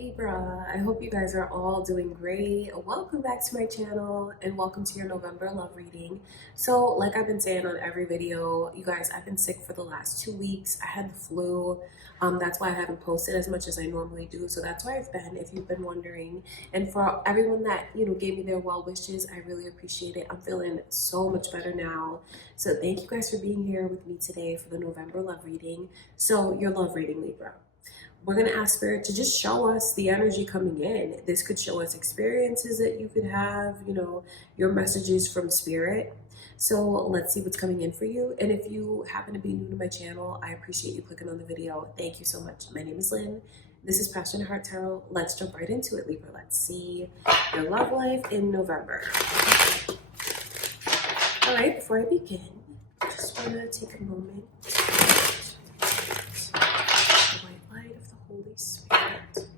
Libra, I hope you guys are all doing great. Welcome back to my channel and welcome to your November love reading. So like I've been saying on every video, you guys, I've been sick for the last 2 weeks. I had the flu. That's why I haven't posted as much as I normally do. So that's where I've been, if you've been wondering. And for everyone that, gave me their well wishes, I really appreciate it. I'm feeling so much better now. So thank you guys for being here with me today for the November love reading. So your love reading, Libra. We're going to ask Spirit to just show us the energy coming in. This could show us experiences that you could have, your messages from Spirit. So let's see what's coming in for you. And if you happen to be new to my channel, I appreciate you clicking on the video. Thank you so much. My name is Lynn. This is Passion Heart Tarot. Let's jump right into it, Libra. Let's see your love life in November. All right, before I begin, I just want to take a moment. Holy Spirit.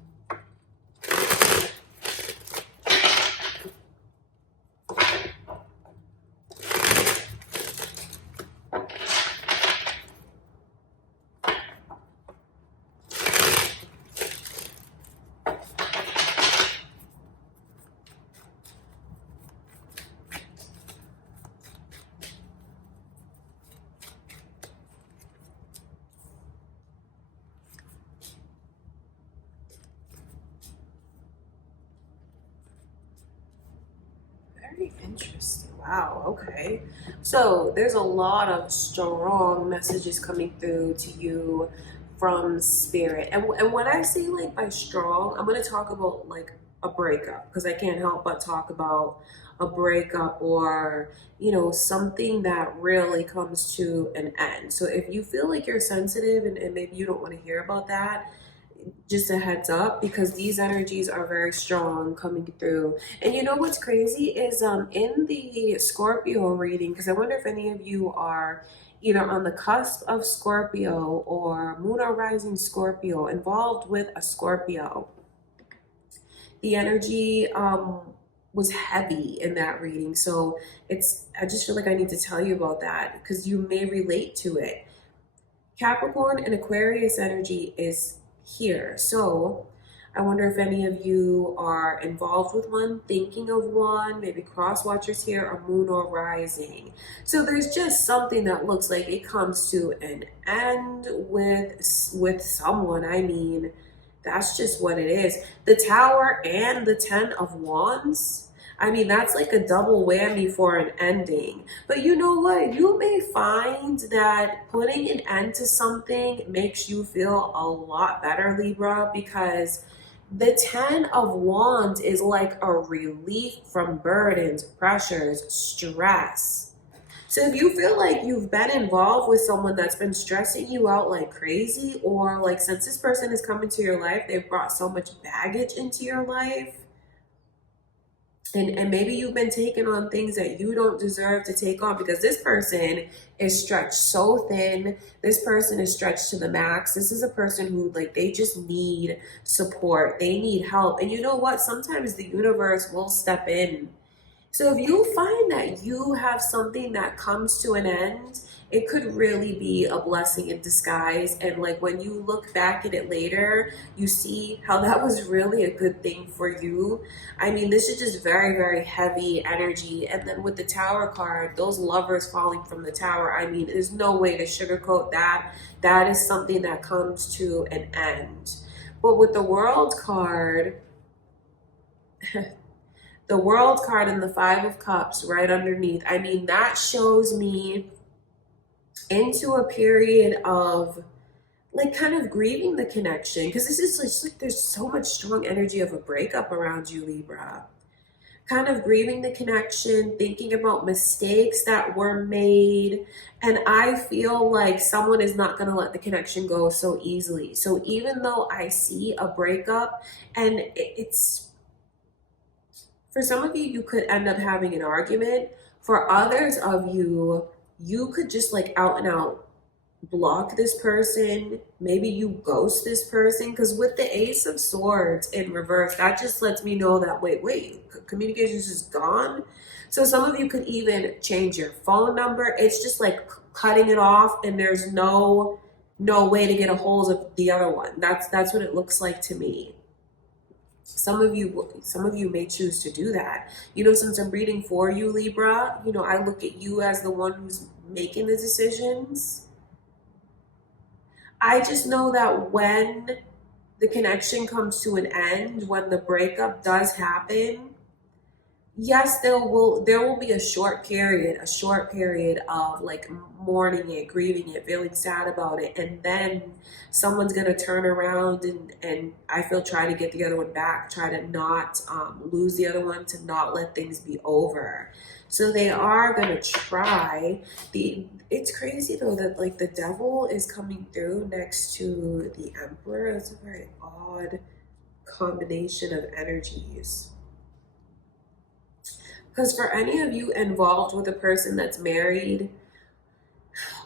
Very interesting. Wow. Okay. So there's a lot of strong messages coming through to you from Spirit. And when I say like by strong, I'm going to talk about like a breakup, because I can't help but talk about a breakup or, something that really comes to an end. So if you feel like you're sensitive and maybe you don't want to hear about that, just a heads up, because these energies are very strong coming through. And you know what's crazy is in the Scorpio reading, because I wonder if any of you are either on the cusp of Scorpio or moon or rising Scorpio, involved with a Scorpio. The energy was heavy in that reading. So I just feel like I need to tell you about that because you may relate to it. Capricorn and Aquarius energy is here. So I wonder if any of you are involved with one, thinking of one, maybe cross watchers here, or moon or rising. So there's just something that looks like it comes to an end with someone. I mean, that's just what it is. The Tower and the 10 of Wands. I mean, that's like a double whammy for an ending. But you know what? You may find that putting an end to something makes you feel a lot better, Libra, because the 10 of Wands is like a relief from burdens, pressures, stress. So if you feel like you've been involved with someone that's been stressing you out like crazy, or like since this person is coming to your life, they've brought so much baggage into your life, and maybe you've been taking on things that you don't deserve to take on, because this person is stretched so thin. This person is stretched to the max. This is a person who, like, they just need support. They need help. And you know what? Sometimes the universe will step in. So if you find that you have something that comes to an end, it could really be a blessing in disguise. And like when you look back at it later, you see how that was really a good thing for you. I mean, this is just very, very heavy energy. And then with the Tower card, those lovers falling from the tower, I mean, there's no way to sugarcoat that. That is something that comes to an end. But with the World card, the World card and the 5 of Cups right underneath, I mean, that shows me into a period of like kind of grieving the connection, because this is just like there's so much strong energy of a breakup around you, Libra. Kind of grieving the connection, thinking about mistakes that were made. And I feel like someone is not going to let the connection go so easily. So even though I see a breakup, and it's, for some of you, you could end up having an argument. For others of you, you could just like out and out block this person. Maybe you ghost this person, because with the Ace of Swords in reverse, that just lets me know that wait, communication is just gone. So some of you could even change your phone number. It's just like cutting it off, and there's no way to get a hold of the other one. That's what it looks like to me. Some of you may choose to do that. Since I'm reading for you, Libra, I look at you as the one who's making the decisions. I just know that when the connection comes to an end, when the breakup does happen, yes, there will be a short period of like mourning it, grieving it, feeling sad about it, and then someone's gonna turn around and I feel try to get the other one back, try to not lose the other one, to not let things be over. So they are gonna try. It's crazy though that like the devil is coming through next to the emperor. It's a very odd combination of energies. Because for any of you involved with a person that's married,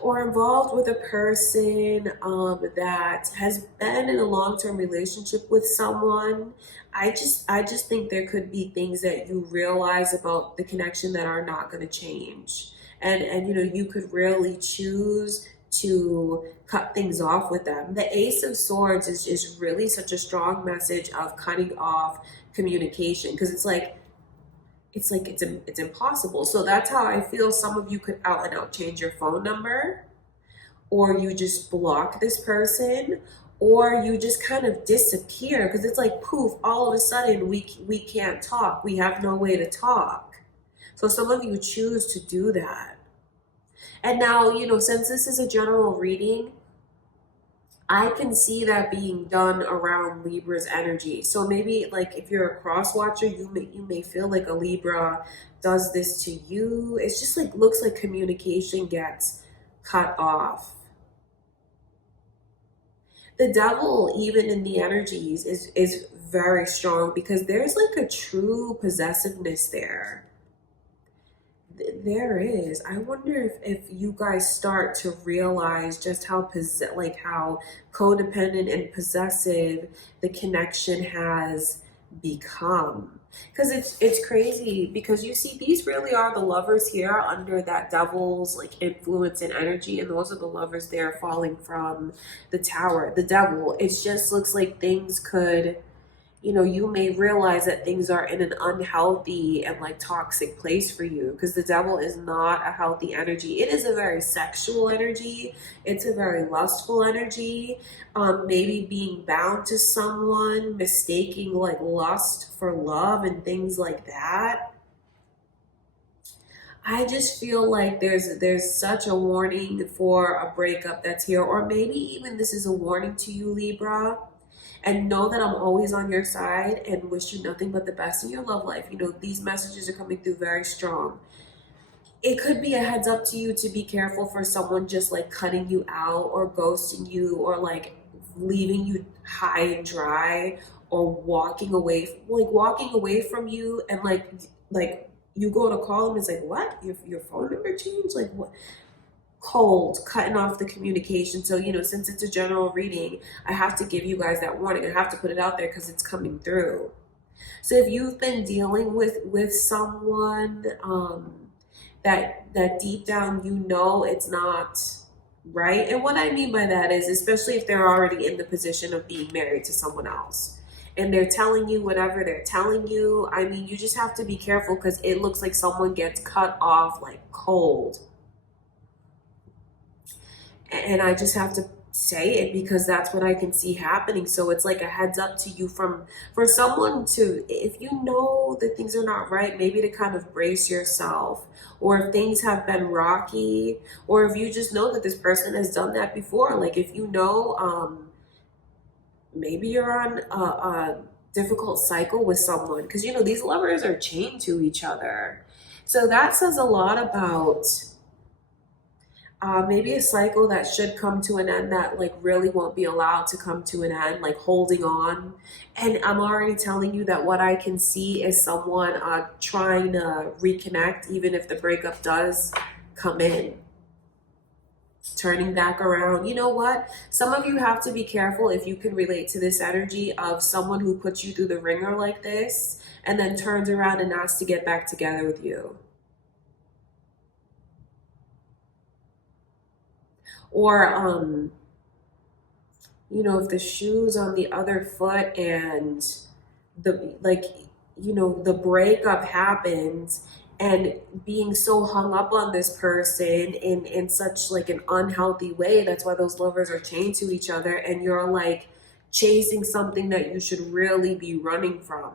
or involved with a person that has been in a long-term relationship with someone, I just think there could be things that you realize about the connection that are not going to change. And you could really choose to cut things off with them. The Ace of Swords is really such a strong message of cutting off communication, because it's impossible. So that's how I feel some of you could out and out change your phone number, or you just block this person, or you just kind of disappear, because it's like poof, all of a sudden we can't talk. We have no way to talk. So some of you choose to do that. And now, since this is a general reading, I can see that being done around Libra's energy. So maybe like if you're a cross watcher, you may feel like a Libra does this to you. It's just like looks like communication gets cut off. The devil, even in the energies, is very strong, because there's like a true possessiveness there. There is. I wonder if you guys start to realize just how codependent and possessive the connection has become. Because it's crazy, because you see these really are the lovers here under that devil's like influence and energy, and those are the lovers there falling from the tower. The devil, it just looks like things could, you may realize that things are in an unhealthy and like toxic place for you, because the devil is not a healthy energy. It is a very sexual energy. It's a very lustful energy. Maybe being bound to someone, mistaking like lust for love and things like that. I just feel like there's such a warning for a breakup that's here, or maybe even this is a warning to you, Libra. And know that I'm always on your side and wish you nothing but the best in your love life. These messages are coming through very strong. It could be a heads up to you to be careful for someone just like cutting you out or ghosting you, or like leaving you high and dry, or walking away from you, and like you go to call them, it's like, what? Your phone number changed? Like what? Cold, cutting off the communication. So since it's a general reading, I have to give you guys that warning. I have to put it out there because it's coming through. So if you've been dealing with someone that deep down it's not right, and what I mean by that is, especially if they're already in the position of being married to someone else and they're telling you whatever they're telling you, I mean, you just have to be careful, because it looks like someone gets cut off like cold. And I just have to say it because that's what I can see happening. So it's like a heads up to you for someone to, if you know that things are not right, maybe to kind of brace yourself, or if things have been rocky, or if you just know that this person has done that before. Like if maybe you're on a difficult cycle with someone, because these lovers are chained to each other. So that says a lot about maybe a cycle that should come to an end, that like really won't be allowed to come to an end, like holding on. And I'm already telling you that what I can see is someone trying to reconnect, even if the breakup does come in, turning back around. You know what? Some of you have to be careful if you can relate to this energy of someone who puts you through the ringer like this and then turns around and asks to get back together with you. Or if the shoe's on the other foot and the breakup happens, and being so hung up on this person in such like an unhealthy way. That's why those lovers are chained to each other, and you're like chasing something that you should really be running from.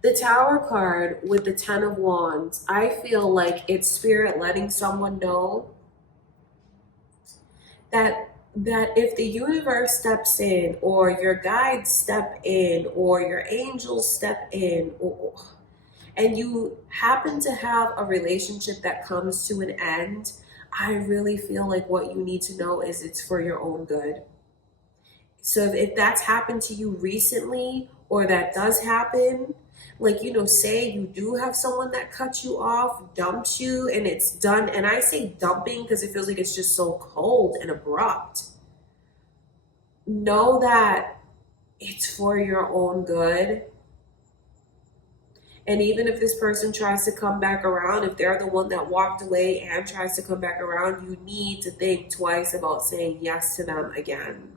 The Tower card with the Ten of Wands, I feel like it's spirit letting someone know that if the universe steps in, or your guides step in, or your angels step in, and you happen to have a relationship that comes to an end, I really feel like what you need to know is it's for your own good. So if that's happened to you recently, or that does happen, like, say you do have someone that cuts you off, dumps you, and it's done. And I say dumping because it feels like it's just so cold and abrupt. Know that it's for your own good. And even if this person tries to come back around, if they're the one that walked away and tries to come back around, you need to think twice about saying yes to them again.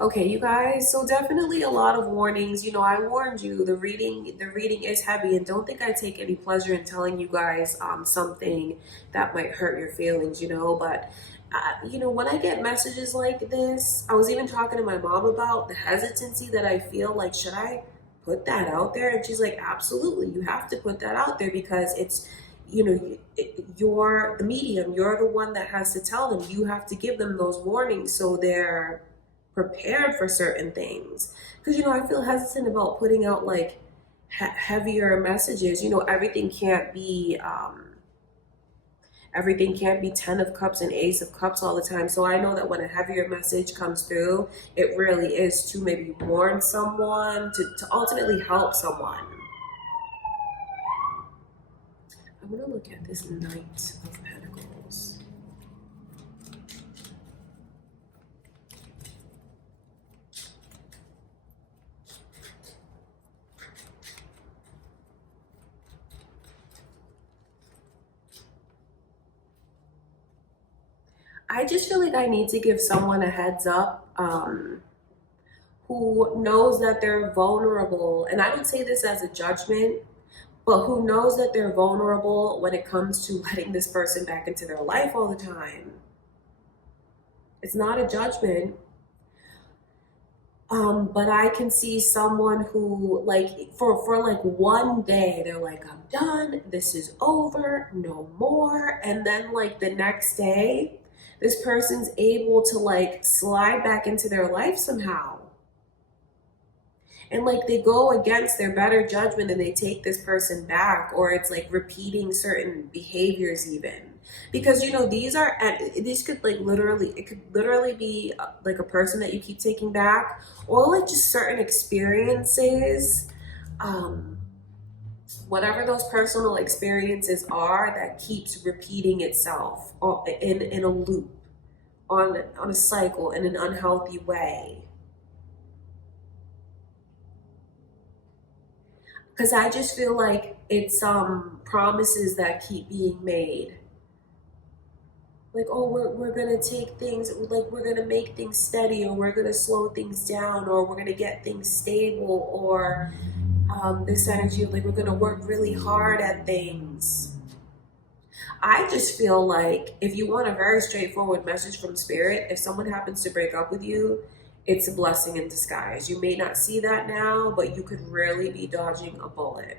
Okay, you guys, so definitely a lot of warnings. I warned you, the reading is heavy, and don't think I take any pleasure in telling you guys something that might hurt your feelings, but when I get messages like this, I was even talking to my mom about the hesitancy that I feel like, should I put that out there? And she's like, absolutely, you have to put that out there, because it's, you're the medium, you're the one that has to tell them. You have to give them those warnings so they're prepared for certain things. Because I feel hesitant about putting out like heavier messages. Everything can't be Ten of Cups and Ace of Cups all the time. So I know that when a heavier message comes through, it really is to maybe warn someone, to ultimately help someone. I'm gonna look at this Knight of Pentacles. I just feel like I need to give someone a heads up who knows that they're vulnerable. And I don't say this as a judgment, but who knows that they're vulnerable when it comes to letting this person back into their life all the time. It's not a judgment. But I can see someone who, like, for like one day, they're like, I'm done, this is over, no more. And then like the next day, this person's able to like slide back into their life somehow. And like they go against their better judgment and they take this person back, or it's like repeating certain behaviors even. Because these could like it could literally be like a person that you keep taking back, or like just certain experiences, whatever those personal experiences are, that keeps repeating itself in a loop, on a cycle, in an unhealthy way. Because I just feel like it's promises that keep being made. Like, oh, we're gonna take things, like we're gonna make things steady, or we're gonna slow things down, or we're gonna get things stable, or this energy of like we're gonna work really hard at things. I just feel like if you want a very straightforward message from Spirit, if someone happens to break up with you, it's a blessing in disguise. You may not see that now, but you could really be dodging a bullet.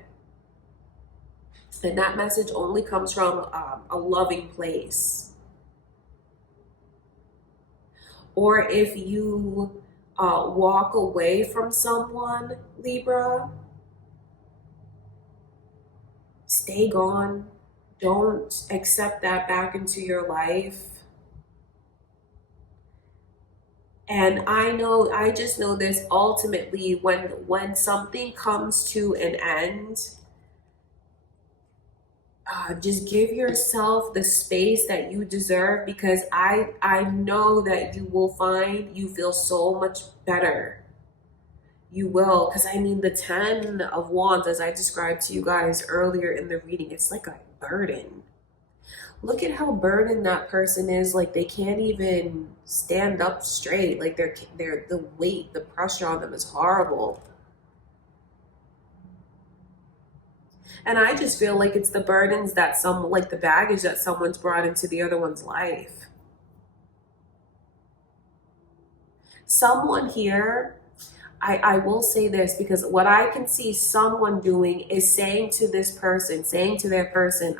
And that message only comes from a loving place. Or if you walk away from someone, Libra, stay gone. Don't accept that back into your life. And I just know this, ultimately, when something comes to an end, just give yourself the space that you deserve, because I know that you will find you feel so much better. You will, because I mean, the 10 of Wands, as I described to you guys earlier in the reading, it's like a burden. Look at how burdened that person is. Like they can't even stand up straight. Like they're the weight, the pressure on them is horrible. And I just feel like it's the burdens that like the baggage that someone's brought into the other one's life. Someone here, I will say this, because what I can see someone doing is saying to this person, saying to their person,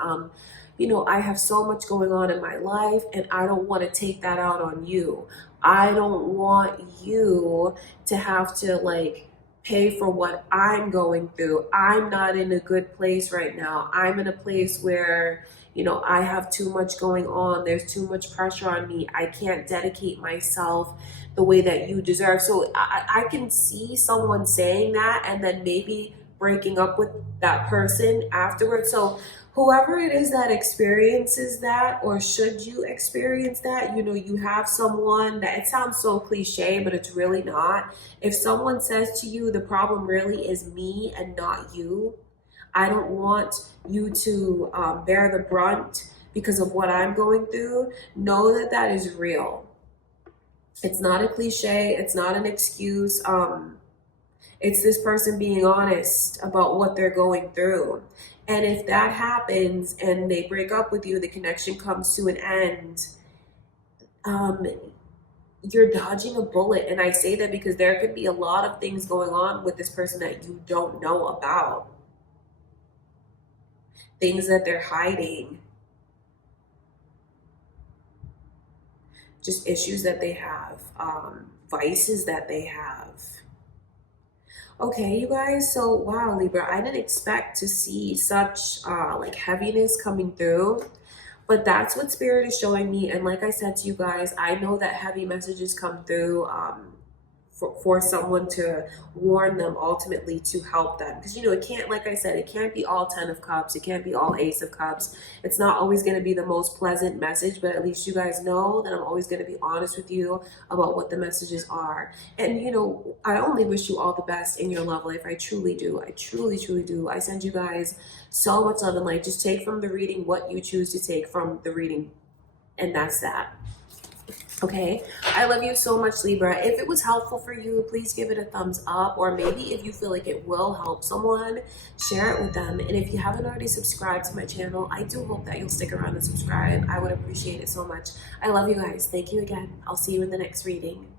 you know, I have so much going on in my life and I don't want to take that out on you. I don't want you to have to like pay for what I'm going through. I'm not in a good place right now. I'm in a place where, you know, I have too much going on. There's too much pressure on me. I can't dedicate myself the way that you deserve. So I can see someone saying that and then maybe breaking up with that person afterwards. So whoever it is that experiences that, or should you experience that, you know, you have someone that, it sounds so cliche, but it's really not. If someone says to you, the problem really is me and not you, I don't want you to bear the brunt because of what I'm going through, know that that is real. It's not a cliche. It's not an excuse. It's this person being honest about what they're going through. And if that happens and they break up with you, the connection comes to an end, you're dodging a bullet. And I say that because there could be a lot of things going on with this person that you don't know about. Things that they're hiding. Just issues that they have. Vices that they have. Okay, you guys, so wow, Libra, I didn't expect to see such like heaviness coming through, but that's what Spirit is showing me. And like I said to you guys, I know that heavy messages come through for someone to warn them, ultimately to help them. Because, you know, it can't, like I said, it can't be all 10 of cups. It can't be all ace of cups. It's not always going to be the most pleasant message, but at least you guys know that I'm always going to be honest with you about what the messages are. And, you know, I only wish you all the best in your love life. I truly do. I truly, truly do. I send you guys so much love and light. Just take from the reading what you choose to take from the reading. And that's that. Okay, I love you so much, Libra. If it was helpful for you, please give it a thumbs up, or maybe if you feel like it will help someone, share it with them. And if you haven't already subscribed to my channel, I do hope that you'll stick around and subscribe. I would appreciate it so much. I love you guys. Thank you again. I'll see you in the next reading.